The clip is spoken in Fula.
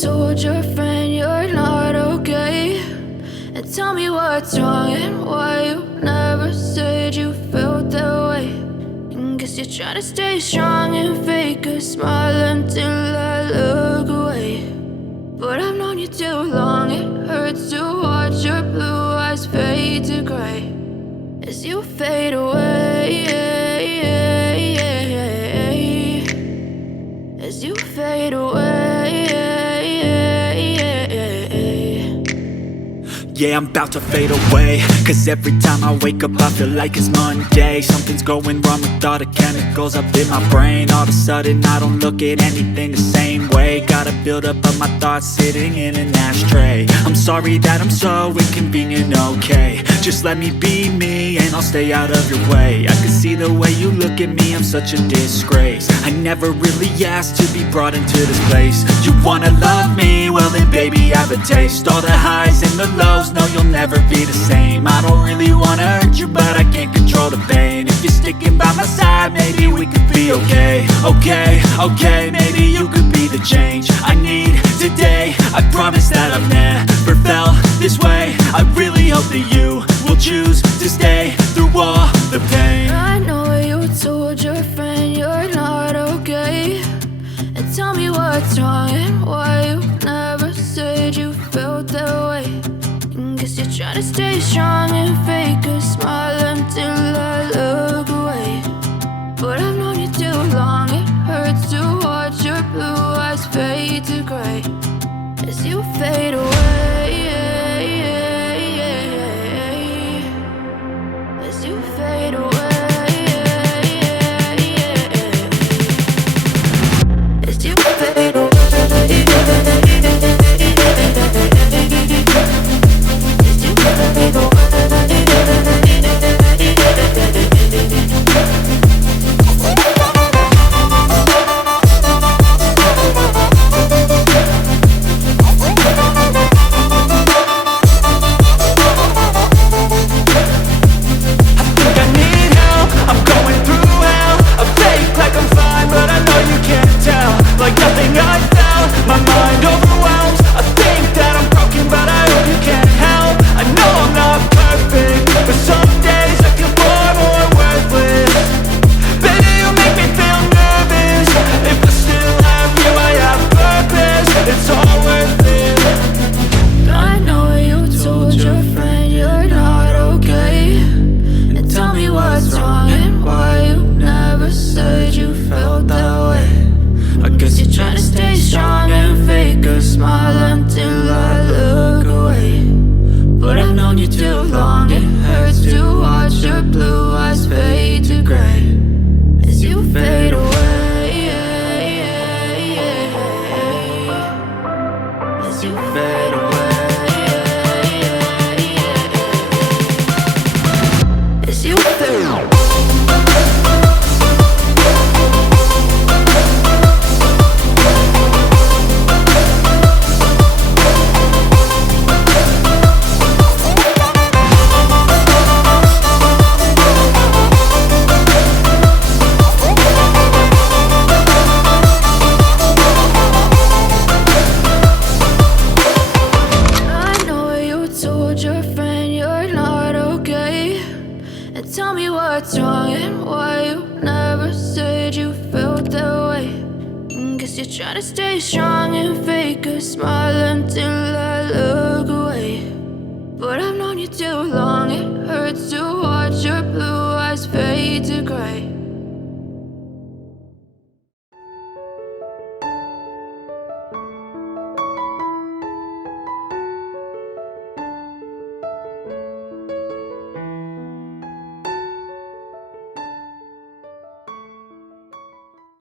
told your friend you're not okay? And tell me what's wrong and why you never said you felt that way. And guess you're trying to stay strong and fake a smile until I look away. But I've known you too long, it hurts to watch your blue eyes fade to gray as you fade away, as you fade away. Yeah, I'm about to fade away, cause every time I wake up I feel like it's Monday. Something's going wrong with all the chemicals up in my brain. All of a sudden I don't look at anything the same way. Got a build up of my thoughts sitting in an ashtray. I'm sorry that I'm so inconvenient, okay? Just let me be me and I'll stay out of your way. I can see the way you look at me, I'm such a disgrace. I never really asked to be brought into this place. You wanna love me? Well then baby have a taste. All the highs and the lows, no, you'll never be the same. I don't really wanna hurt you, but I can't control the pain. If you're sticking by my side, maybe we could be okay. Okay, maybe you could be the change I need today. I promise that I've never felt this way. I really hope that you will choose to stay through all the pain. I know you told your friend you're not okay. And tell me what's wrong and why you never said you felt that way. Guess you're trying to stay strong and fake a smile until I look away. But I've known you too long, it hurts to watch your blue eyes fade to gray as you fade away, as you fade away, as you fade away. Tell me what's wrong and why you never said you felt that way. Guess you're trying to stay strong and fake a smile until I look away. But I've known you too long, it hurts to